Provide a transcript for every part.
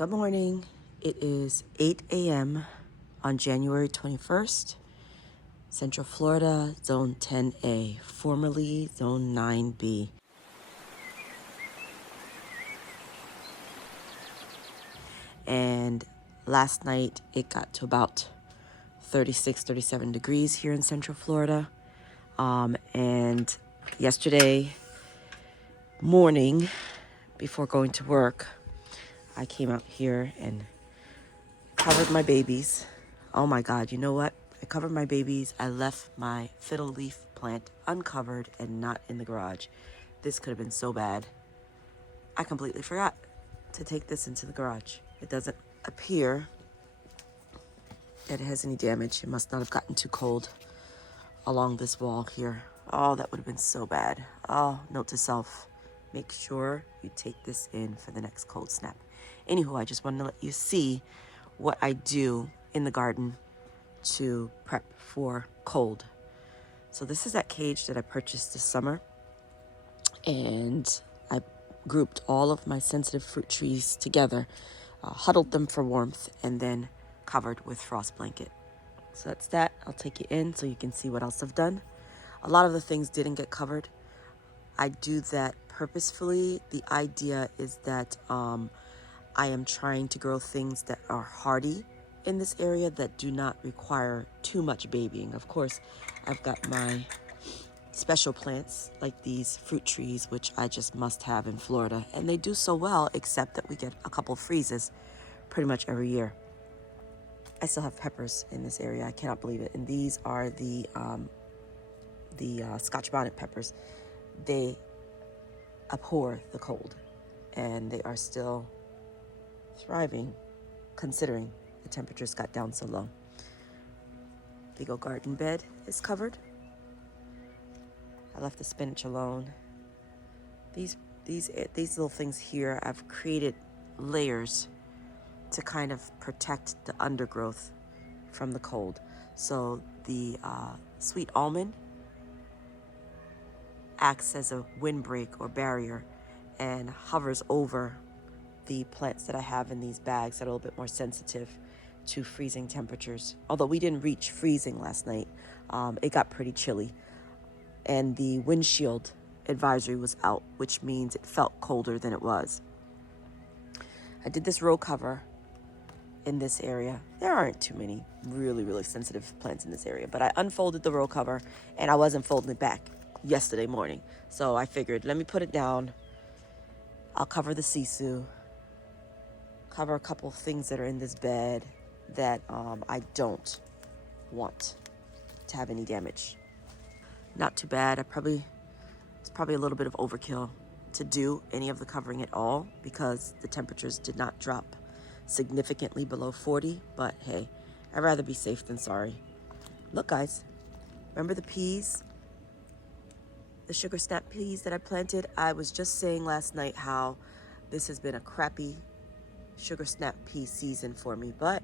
Good morning. It is 8 a.m. on January 21st, Central Florida, Zone 10A, formerly Zone 9B. And last night it got to about 36, 37 degrees here in Central Florida. And yesterday morning, before going to work, I came out here and covered my babies. Oh my God, you know what? I covered my babies. I left my fiddle leaf plant uncovered and not in the garage. This could have been so bad. I completely forgot to take this into the garage. It doesn't appear that it has any damage. It must not have gotten too cold along this wall here. Oh, that would have been so bad. Oh, note to self, make sure you take this in for the next cold snap. Anywho, I just wanted to let you see what I do in the garden to prep for cold. So this is that cage that I purchased this summer, and I grouped all of my sensitive fruit trees together, huddled them for warmth, and then covered with frost blanket. So that's that. I'll take you in so you can see what else I've done. A lot of the things didn't get covered. I do that purposefully. The idea is that I am trying to grow things that are hardy in this area that do not require too much babying. Of course, I've got my special plants like these fruit trees, which I just must have in Florida. And they do so well, except that we get a couple freezes pretty much every year. I still have peppers in this area. I cannot believe it. And these are the Scotch bonnet peppers. They abhor the cold, and they are still thriving considering the temperatures got down so low. Big old garden bed is covered. I left the spinach alone. These little things here, I've created layers to kind of protect the undergrowth from the cold. So the sweet almond acts as a windbreak or barrier and hovers over the plants that I have in these bags that are a little bit more sensitive to freezing temperatures. Although we didn't reach freezing last night, it got pretty chilly. And the windshield advisory was out, which means it felt colder than it was. I did this row cover in this area. There aren't too many really sensitive plants in this area, but I unfolded the row cover and I wasn't folding it back yesterday morning. So I figured, let me put it down. I'll cover the sisu, cover a couple of things that are in this bed that I don't want to have any damage. Not too bad. It's probably a little bit of overkill to do any of the covering at all because the temperatures did not drop significantly below 40, but hey, I'd rather be safe than sorry. Look, guys, remember the peas? The sugar snap peas that I planted? I was just saying last night how this has been a crappy sugar snap pea season for me, but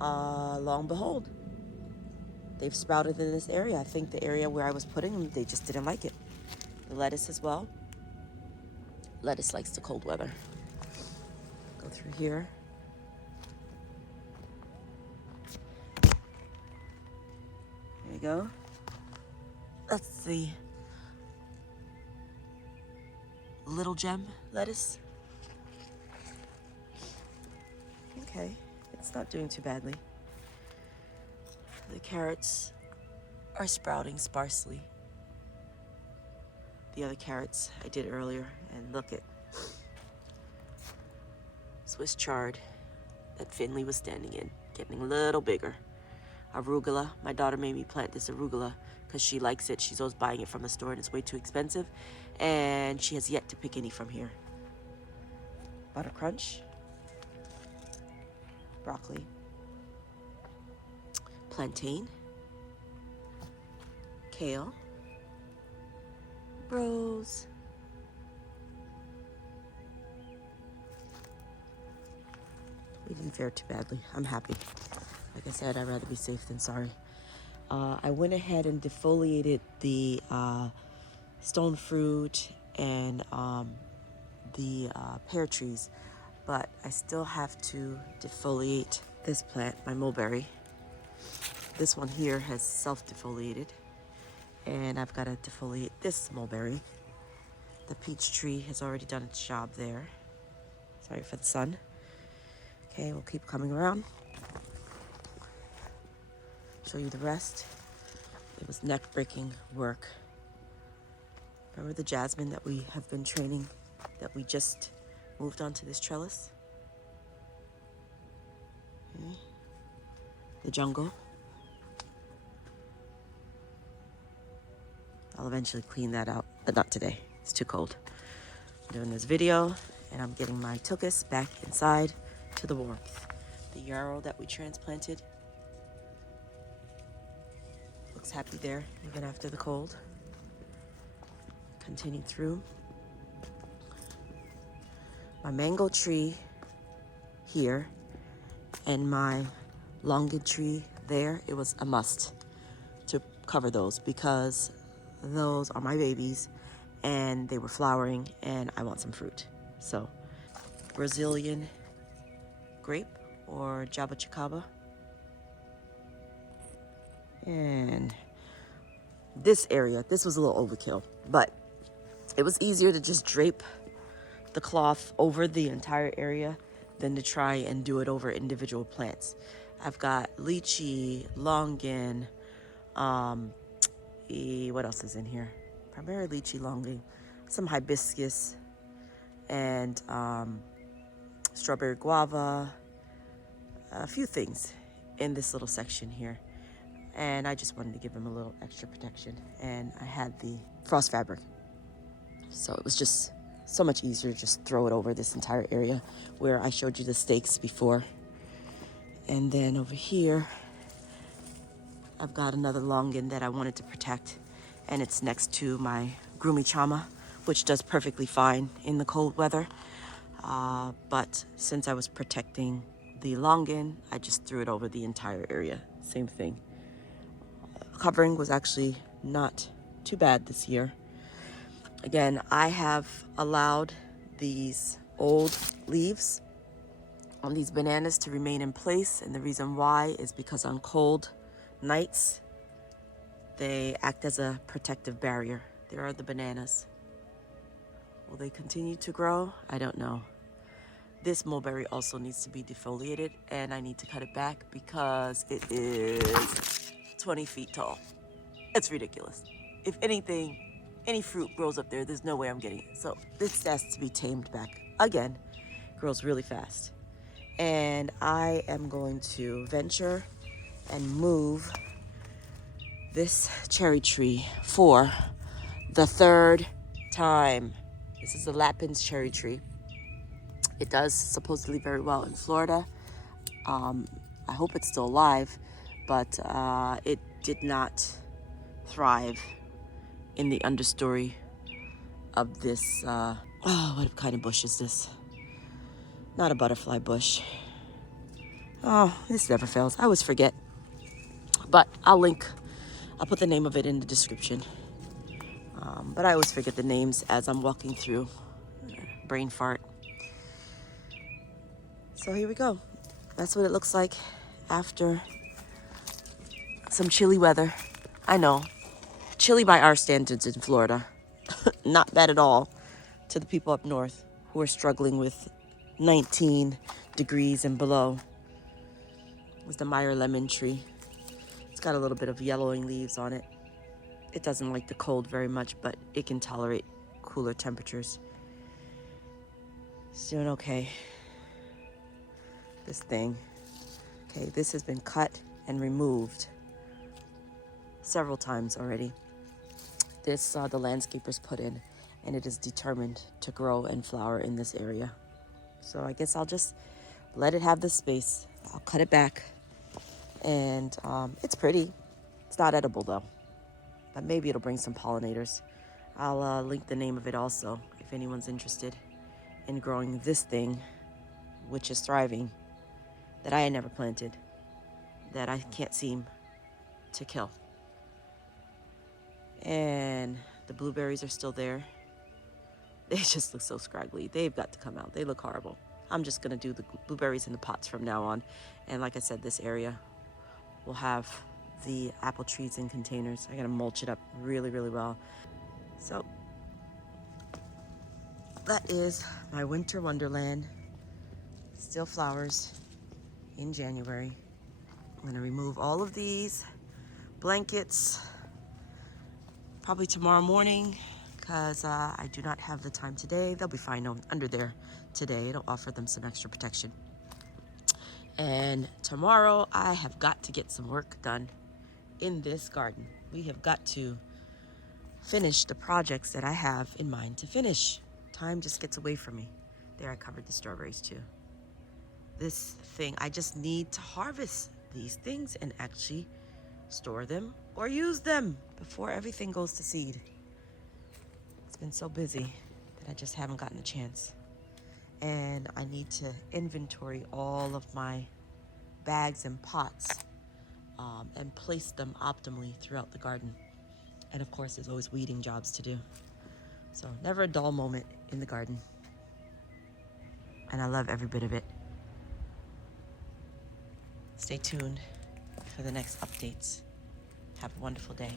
lo and behold, they've sprouted in this area. I think the area where I was putting them, they just didn't like it. The lettuce as well. Lettuce likes the cold weather. Go through here. There you go. That's the little gem lettuce. Okay, it's not doing too badly. The carrots are sprouting sparsely. The other carrots I did earlier, and look at Swiss chard that Finley was standing in, getting a little bigger. Arugula, my daughter made me plant this arugula because she likes it. She's always buying it from the store and it's way too expensive, and she has yet to pick any from here. Butter crunch, broccoli, plantain, kale, rose, we didn't fare too badly. I'm happy. Like I said, I'd rather be safe than sorry. I went ahead and defoliated the stone fruit and the pear trees but I still have to defoliate this plant, my mulberry. This one here has self-defoliated, and I've got to defoliate this mulberry. The peach tree has already done its job there. Sorry for the sun. Okay, we'll keep coming around. Show you the rest. It was neck-breaking work. Remember the jasmine that we have been training, that we just moved onto this trellis? Okay. The jungle. I'll eventually clean that out, but not today. It's too cold. I'm doing this video, and I'm getting my Tucus back inside to the warmth. The yarrow that we transplanted looks happy there, even after the cold. Continue through. My mango tree here and my longan tree there, it was a must to cover those because those are my babies and they were flowering and I want some fruit. So Brazilian grape or jabuticaba. And this area, this was a little overkill, but it was easier to just drape the cloth over the entire area than to try and do it over individual plants. I've got lychee, longan, what else is in here? Primarily lychee, longan, some hibiscus, and strawberry guava, a few things in this little section here. And I just wanted to give them a little extra protection. And I had the frost fabric. So it was just so much easier to just throw it over this entire area where I showed you the stakes before. And then over here, I've got another longan that I wanted to protect. And it's next to my grumichama, which does perfectly fine in the cold weather. But since I was protecting the longan, I just threw it over the entire area. Same thing. Covering was actually not too bad this year. Again, I have allowed these old leaves on these bananas to remain in place, and the reason why is because on cold nights they act as a protective barrier. There are the bananas. Will they continue to grow? I don't know. This mulberry also needs to be defoliated, and I need to cut it back because it is 20 feet tall. It's ridiculous. If anything, any fruit grows up there, there's no way I'm getting it. So this has to be tamed back. Again, grows really fast. And I am going to venture and move this cherry tree for the third time. This is the Lappin's cherry tree. It does supposedly very well in Florida. I hope it's still alive, but it did not thrive in the understory of this, what kind of bush is this? Not a butterfly bush. Oh, this never fails. I always forget. But I'll put the name of it in the description. But I always forget the names as I'm walking through. Brain fart. So here we go. That's what it looks like after some chilly weather. I know, chilly by our standards in Florida. Not bad at all to the people up north who are struggling with 19 degrees and below. It's the Meyer lemon tree. It's got a little bit of yellowing leaves on it. It doesn't like the cold very much, but it can tolerate cooler temperatures. It's doing okay. This thing. Okay, this has been cut and removed several times already. This the landscapers put in, and it is determined to grow and flower in this area. So I guess I'll just let it have this space. I'll cut it back, and it's pretty. It's not edible though, but maybe it'll bring some pollinators. I'll link the name of it also if anyone's interested in growing this thing, which is thriving, that I had never planted, that I can't seem to kill. And the blueberries are still there. They just look so scraggly. They've got to come out. They look horrible. I'm just gonna do the blueberries in the pots from now on. And like I said, this area will have the apple trees in containers. I gotta mulch it up really, really well. So that is my winter wonderland. Still flowers in January. I'm gonna remove all of these blankets probably tomorrow morning because I do not have the time today. They'll be fine under there today. It'll offer them some extra protection. And tomorrow I have got to get some work done in this garden. We have got to finish the projects that I have in mind to finish. Time just gets away from me. There, I covered the strawberries too. This thing, I just need to harvest these things and actually store them or use them before everything goes to seed. It's been so busy that I just haven't gotten a chance. And I need to inventory all of my bags and pots and place them optimally throughout the garden. And of course, there's always weeding jobs to do. So never a dull moment in the garden. And I love every bit of it. Stay tuned for the next updates. Have a wonderful day.